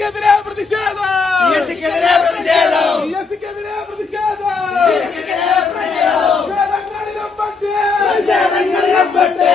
ക്കെതിരെ പ്രതിഷേധം, ക്കെതിരെ പ്രതിഷേധം, ക്കെതിരെ പ്രതിഷേധം, പ്രതിഷേധങ്ങളിലമ്പട്ടെ,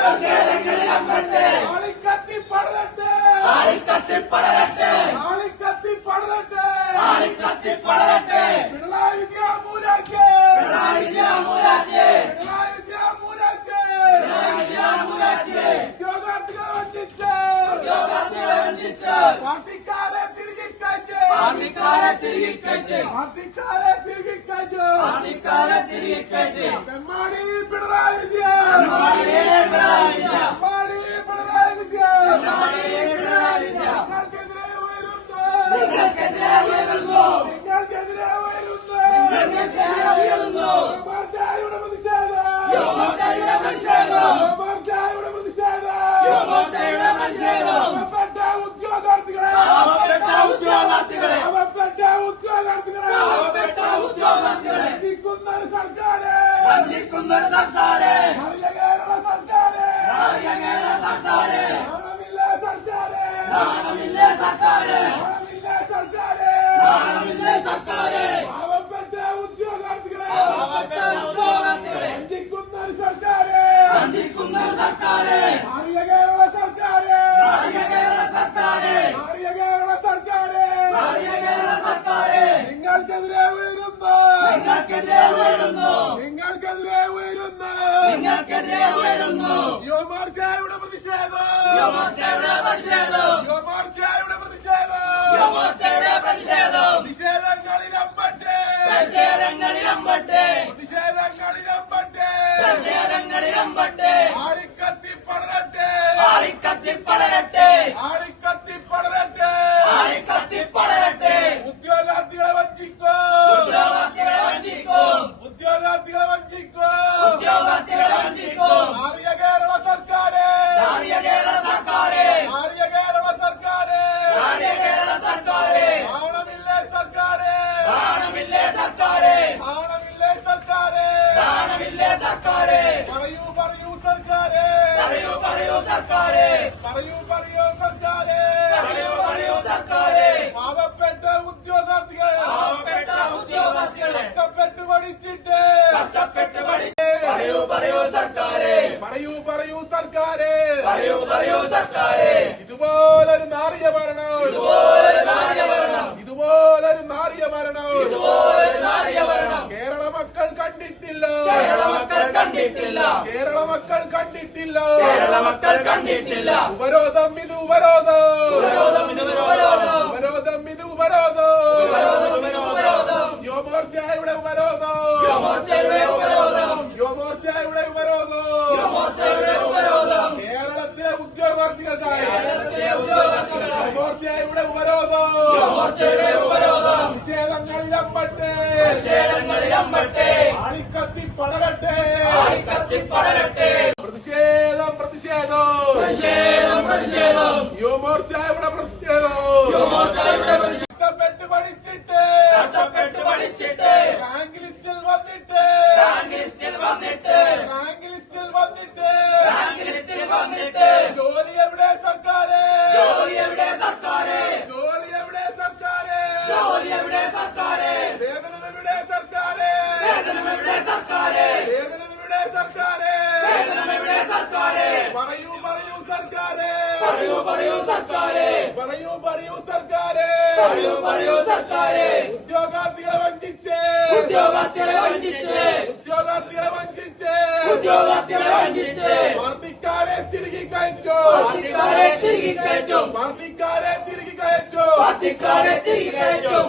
പ്രതിഷേധങ്ങളിലമ്പട്ടെ, ആളിക്കത്തി പടരട്ടെ, ആളിക്കത്തി പടരട്ടെ, ആളിക്കത്തി പടരട്ടെ, ആളിക്കത്തി പടരട്ടെ. പിണറായി വിജയൻ മൂരാച്ചേ, പിണറായി വിജയൻ മൂരാച്ചേ, പിണറായി വിജയൻ മൂരാച്ചേ, പിണറായി വിജയൻ മൂരാച്ചേ. ഉദ്യോഗാർത്ഥികളെ വഞ്ചിച്ച്, ഉദ്യോഗാർത്ഥികളെ വഞ്ചിച്ച് പാർട്ടിക്കാരെ തിരികെ കയറ്റ്, പാർട്ടിക്കാരെ തിരികെ കയറ്റ്, പാർട്ടിക്കാരെ തിരികെ കയറ്റ്, പാർട്ടിക്കാരെ തിരികെ കയറ്റ്. തെമ്മാടി പിണറായി വിജയൻ, പിണറായി പിണറായി വിജയൻ, തെമ്മാടി പിണറായി വിജയൻ, പിണറായി പിണറായി വിജയൻ. നിങ്ങൾക്കെതിരെ ഉയരുന്നു, നിങ്ങൾക്കെതിരെ ഉയരുന്നു, നിങ്ങൾക്കെതിരെ ഉയരുന്നു, നിങ്ങൾക്കെതിരെ ഉയരുന്നു. യുവമോർച്ചയുടെ പ്രതിഷേധം, യുവമോർച്ചയുടെ പ്രതിഷേധം, യുവമോർച്ചയുടെ പ്രതിഷേധം, യുവമോർച്ചയുടെ പ്രതിഷേധം. പാവപ്പെട്ട ഉദ്യോഗാർത്ഥികളെ, പാവപ്പെട്ട ഉദ്യോഗാർത്ഥികളെ, പാവപ്പെട്ട ഉദ്യോഗാർത്ഥികളെ, പാവപ്പെട്ട ഉദ്യോഗാർത്ഥികളെ വഞ്ചിക്കുന്ന ഒരു സർക്കാരെ, വഞ്ചിക്കുന്ന ഒരു സർക്കാരെ, മറിയ കേരള സർക്കാരെ, മാറിയ കേരള സർക്കാരെ, നാണമില്ല സർക്കാരെ, നാണമില്ലേ സർക്കാരെ, നാണമില്ല സർക്കാരെ, നാണമില്ലേ സർക്കാരെ. പാവപ്പെട്ട ഉദ്യോഗാർത്ഥികളെ, പാവപ്പെട്ട ഉദ്യോഗാർത്ഥികളെ, വഞ്ചിക്കുന്ന ഒരു സർക്കാരെ, വഞ്ചിക്കുന്ന ഒരു സർക്കാരെ, മാറിയ കേരള സർക്കാരെ, മാറിയ കേരള സർക്കാരെ, മാറിയ കേരള സർക്കാരെ, മാറിയ കേരള സർക്കാരെ. നിങ്ങൾക്കെതിരെ ഉയരുന്നു, നിങ്ങൾക്കെതിരെ ഉയരുന്നു, നിങ്ങൾക്കെതിരെ ഉയരുന്നു, നിങ്ങൾക്കെതിരെ ഉയരുന്നു. യുവമോർച്ചയുടെ പ്രതിഷേധം, യുവമോർച്ചയുടെ പ്രതിഷേധം, യുവമോർച്ചയുടെ പ്രതിഷേധം, യുവമോർച്ചയുടെ പ്രതിഷേധം. പ്രതിഷേധങ്ങളിലമ്പട്ടെ, പ്രതിഷേധങ്ങളിലമ്പട്ടെ, പ്രതിഷേധങ്ങളിലമ്പട്ടെ, പ്രതിഷേധങ്ങളിലമ്പട്ടെ. ആളിക്കത്തി പടരട്ടെ, ആളിക്കത്തി പടരട്ടെ, ആളിക്കത്തി പടരട്ടെ, ആളിക്കത്തി പടരട്ടെ. ഉദ്യോഗാർത്ഥികളെ വഞ്ചിക്കോ, ഉദ്യോഗാർത്ഥികളെ വഞ്ചിക്കും, ഉദ്യോഗാർത്ഥികളെ വഞ്ചിക്കോ, ഉദ്യോഗാർത്ഥികളെ വഞ്ചിക്കും. മാറിയ കേരള സർക്കാരെ, മാറിയ കേരള സർക്കാരെ, മാറിയ കേരള സർക്കാരെ, മാറിയ കേരള സർക്കാരെ, നാണമില്ലേ സർക്കാരെ, നാണമില്ലേ സർക്കാരെ, നാണമില്ലേ സർക്കാരെ, നാണമില്ലേ സർക്കാരെ. പറയൂ പറയൂ സർക്കാരെ, പറയൂ പറയൂ സർക്കാരെ, പറയൂ പറയൂ സർക്കാരെ, പറയൂ പറയൂ സർക്കാരെ. പാവപ്പെട്ട ഉദ്യോഗാർത്ഥികൾ, പാവപ്പെട്ട ഉദ്യോഗാർത്ഥികളെ കഷ്ടപ്പെട്ട് പഠിച്ചിട്ട്, കഷ്ടപ്പെട്ട് പഠിച്ച് പറയൂ പറയൂ സർക്കാരെ, പറയൂ പറയൂ സർക്കാരെ, പറയൂ പറയൂ സർക്കാരെ. ഇതുപോലൊരു നാറിയ ഭരണം, ഇതുപോലെ നാരിയ ഭരണം, ഇതുപോലൊരു നാറിയ ഭരണം ഇതുപോലെ നാരിയ ഭരണം കേരള മക്കൾ കണ്ടിട്ടില്ല, കേരള മക്കൾ കണ്ടിട്ടില്ല, കേരള മക്കൾ കണ്ടിട്ടില്ല. കേരള മക്കൾ കണ്ടിട്ടില്ല. ഉപരോധം ഇത് ഉപരോധം, ഉപരോധം ഇത് ഉപരോധം, ഉപരോധം ഇത് ഉപരോധം, ഉപരോധം ഇത് ഉപരോധം. യുവമോർച്ചയുടെ ഉപരോധം, യുവമോർച്ചയുടെ ഉപരോധം, യുവമോർച്ചയുടെ ഉപരോധം, യുവമോർച്ചയുടെ ഉപരോധം. കേരളത്തിലെ ഉദ്യോഗാർത്ഥികൾക്കായി കേരളത്തിലെ ഉദ്യോഗാർത്ഥികൾ യുവമോർച്ചയുടെ ഉപരോധം, യുവമോർച്ചയുടെ ഉപരോധം. പ്രതിഷേധങ്ങളിലമ്പട്ടെ, പ്രതിഷേധങ്ങളിലമ്പട്ടെ, ആളിക്കത്തി പടരട്ടെ, ആളിക്കത്തി പടരട്ടെ. പ്രതിഷേധം പ്രതിഷേധം, പ്രതിഷേധം പ്രതിഷേധം, യുവമോർച്ചയുടെ പ്രതിഷേധം. യുവമോർച്ചയുടെ പ്രതിഷേധം. കഷ്ടപ്പെട്ട് പഠിച്ചിട്ട്, കഷ്ടപ്പെട്ട് പഠിച്ചിട്ട് റാങ്ക് ലിസ്റ്റിൽ വന്നിട്ട്, റാങ്ക് ലിസ്റ്റിൽ വന്നിട്ട്, റാങ്ക് ലിസ്റ്റിൽ വന്നിട്ട്, റാങ്ക് ലിസ്റ്റിൽ വന്നിട്ട് ജോലി എവിടെ സർക്കാരെ, ജോലി എവിടെ സർക്കാരെ, ജോലി എവിടെ സർക്കാരെ, ജോലി എവിടെ സർക്കാരെ, വേതനം എവിടെ സർക്കാരെ, വേതനം എവിടെ സർക്കാരെ, വേതനം എവിടെ സർക്കാരെ, വേതനം എവിടെ സർക്കാരെ. പറയൂ പറയൂ സർക്കാരെ, പറയൂ പറയൂ സർക്കാരെ, പറയൂ പറയൂ സർക്കാരെ, പറയൂ പറയൂ സർക്കാരെ. ഉദ്യോഗാർത്ഥികളെ വഞ്ചിച്ച്, ഉദ്യോഗാർത്ഥികളെ വഞ്ചിച്ച്, ഉദ്യോഗാർത്ഥികളെ വഞ്ചിച്ച്, ഉദ്യോഗാർത്ഥികളെ വഞ്ചിച്ച് പാർട്ടിക്കാരെ തിരികെ കയറ്റോ, പാർട്ടിക്കാരെ തിരികെ കയറ്റും, പാർട്ടിക്കാരെ തിരികെ കയറ്റോ, പാർട്ടിക്കാരെ തിരികെ കയറ്റും.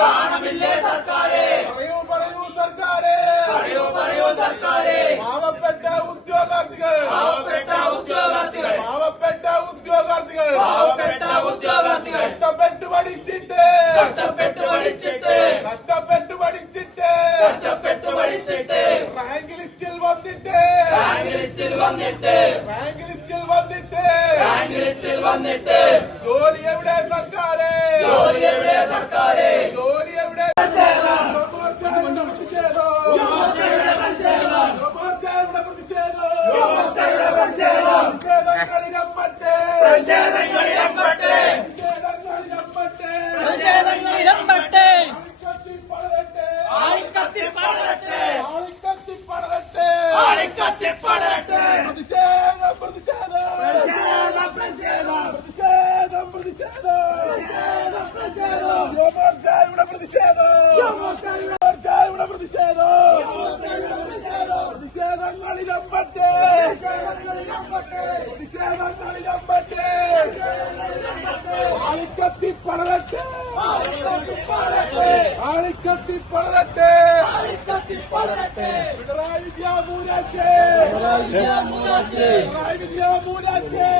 നാണമില്ലേ സർക്കാരെ, പറയൂ പറയൂ സർക്കാരെ, പറയൂ പറയൂ സർക്കാരെ. പാവപ്പെട്ട ഉദ്യോഗാർത്ഥികൾ, പാവപ്പെട്ട ഉദ്യോഗാർത്ഥികൾ, പാവപ്പെട്ട ഉദ്യോഗാർത്ഥികൾ പാവപ്പെട്ട ഉദ്യോഗാർത്ഥികൾ കഷ്ടപ്പെട്ട് പഠിച്ചിട്ട്, കഷ്ടപ്പെട്ട് പഠിച്ചിട്ട്, കഷ്ടപ്പെട്ട് പഠിച്ചിട്ട്, കഷ്ടപ്പെട്ട് പഠിച്ചിട്ട് റാങ്ക് ലിസ്റ്റിൽ വന്നിട്ട്, റാങ്ക് ലിസ്റ്റിൽ വന്നിട്ട്, റാങ്ക് ലിസ്റ്റിൽ വന്നിട്ട്, റാങ്ക് ലിസ്റ്റിൽ വന്നിട്ട് ജോലി എവിടെ സർക്കാരെ, ജോലി എവിടെ സർക്കാരെ, ജോലി എവിടെ, പ്രതിഷേധം, യുവമോർച്ചയുടെ പ്രതിഷേധം, യുവമോർച്ചയുടെ പ്രതിഷേധം, യുവമോർച്ചയുടെ പ്രതിഷേധം, യുവമോർച്ചയുടെ പ്രതിഷേധം. പ്രതിഷേധങ്ങളിലമ്പട്ടെ, പ്രതിഷേധങ്ങളിലമ്പട്ടെ, പടരട്ടെ. പ്രതിഷേധം പ്രതിഷേധം പ്രതിഷേധം പ്രതിഷേധം പ്രതിഷേധം പ്രതിഷേധം യുവമോർച്ചയുടെ പ്രതിഷേധം യുവമോർച്ചയുടെ പ്രതിഷേധം പ്രതിഷേധങ്ങളിലമ്പട്ടെ പ്രതിഷേധങ്ങളിലമ്പട്ടെ ആളിക്കത്തി പടരട്ടെ ആളിക്കത്തി പടരട്ടെ പിണറായി വിജയ മൂരാച്ചേ പിണറായി വിജയ മൂരാച്ചേ